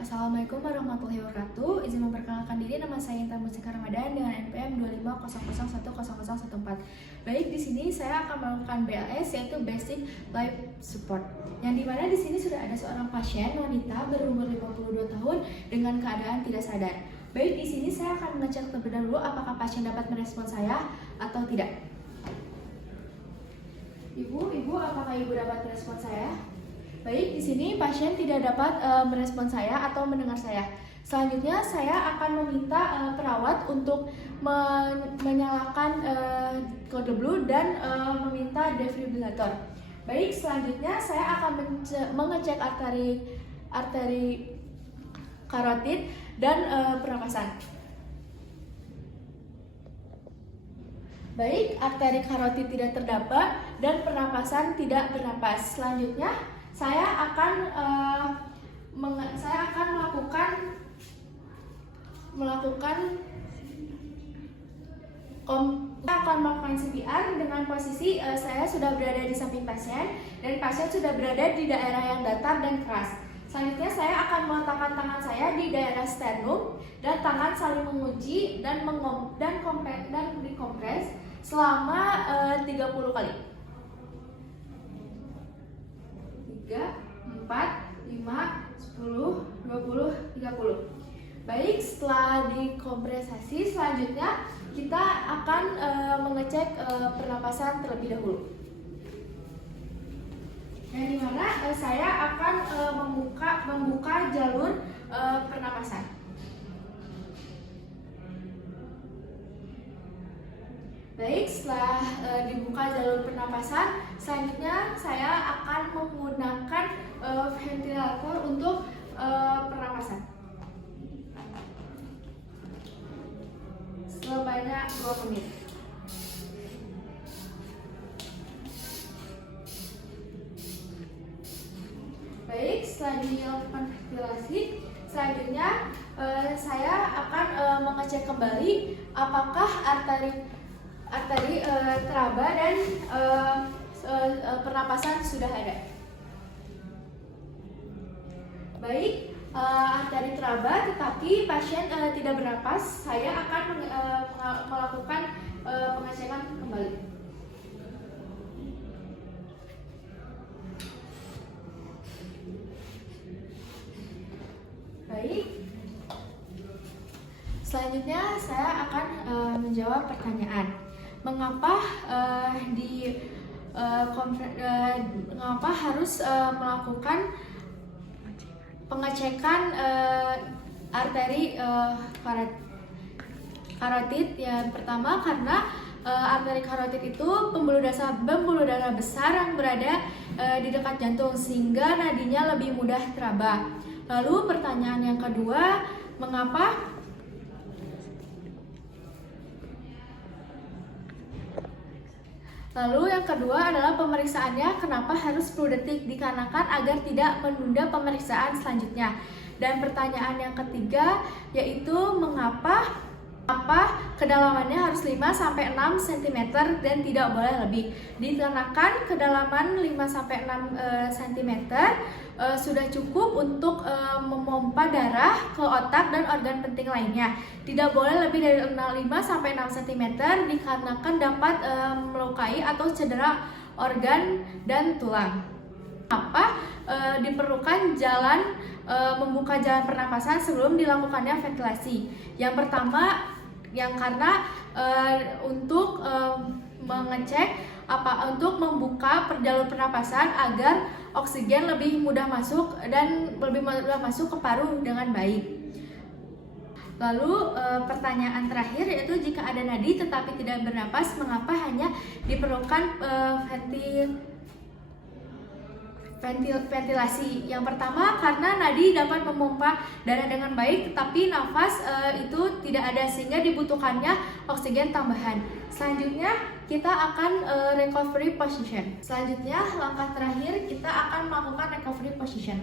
Assalamualaikum warahmatullahi wabarakatuh. Izin memperkenalkan diri, nama saya Intan Mustika Ramadan dengan NPM 250010114. Baik, di sini saya akan melakukan BLS yaitu Basic Life Support. Yang dimana di sini sudah ada seorang pasien wanita berumur 52 tahun dengan keadaan tidak sadar. Baik, di sini saya akan mengecek terlebih dahulu apakah pasien dapat merespon saya atau tidak. Ibu, apakah ibu dapat merespon saya? Baik, di sini pasien tidak dapat merespon saya atau mendengar saya. Selanjutnya saya akan meminta perawat untuk menyalakan kode blue dan meminta defibrilator. Baik, selanjutnya saya akan mengecek arteri karotid dan pernapasan. Baik, arteri karotid tidak terdapat dan pernapasan tidak bernapas. Selanjutnya saya akan melakukan CPR dengan posisi saya sudah berada di samping pasien dan pasien sudah berada di daerah yang datar dan keras. Selanjutnya saya akan meletakkan tangan saya di daerah sternum dan tangan saling menguji dan dikompres selama 30 kali. 3, 4, 5, 10, 20, 30. Baik, setelah dikompresasi, selanjutnya kita akan mengecek pernapasan terlebih dahulu. Yang dimana saya akan membuka jalur pernapasan. Baik, setelah dibuka jalur pernapasan, selanjutnya saya akan menggunakan ventilator untuk pernapasan sebanyak 2 menit. Baik, setelah dilakukan ventilasi, selanjutnya saya akan mengecek kembali apakah arteri teraba dan pernapasan sudah ada. Baik, arteri teraba tetapi pasien tidak bernapas, saya akan melakukan pengecekan kembali. Baik, selanjutnya saya akan menjawab pertanyaan. Mengapa harus melakukan pengecekan arteri karotid? Yang pertama, karena arteri karotid itu pembuluh darah besar yang berada di dekat jantung sehingga nadinya lebih mudah teraba. Lalu pertanyaan yang kedua, mengapa Lalu yang kedua adalah pemeriksaannya, kenapa harus 10 detik, dikarenakan agar tidak menunda pemeriksaan selanjutnya. Dan pertanyaan yang ketiga yaitu mengapa kedalamannya harus 5-6 cm dan tidak boleh lebih. Dikarenakan kedalaman 5-6 cm sudah cukup untuk memompa darah ke otak dan organ penting lainnya. Tidak boleh lebih dari 5-6 cm dikarenakan dapat melukai atau cedera organ dan tulang. Diperlukan membuka jalan pernapasan sebelum dilakukannya ventilasi. Yang pertama, karena untuk mengecek untuk membuka jalur pernapasan agar oksigen lebih mudah masuk ke paru dengan baik. Lalu pertanyaan terakhir yaitu jika ada nadi tetapi tidak bernapas, mengapa hanya diperlukan ventilasi? Yang pertama, karena nadi dapat memompa darah dengan baik, tetapi nafas itu tidak ada sehingga dibutuhkannya oksigen tambahan. Selanjutnya kita akan recovery position. Selanjutnya langkah terakhir kita akan melakukan recovery position.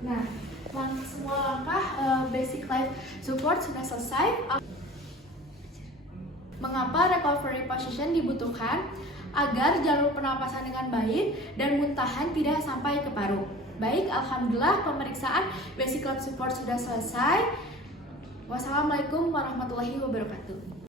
Nah, semua langkah basic life support sudah selesai. Mengapa recovery position dibutuhkan? agar jalur pernapasan dengan baik dan muntahan tidak sampai ke paru. Baik, alhamdulillah pemeriksaan basic life support sudah selesai. Wassalamualaikum warahmatullahi wabarakatuh.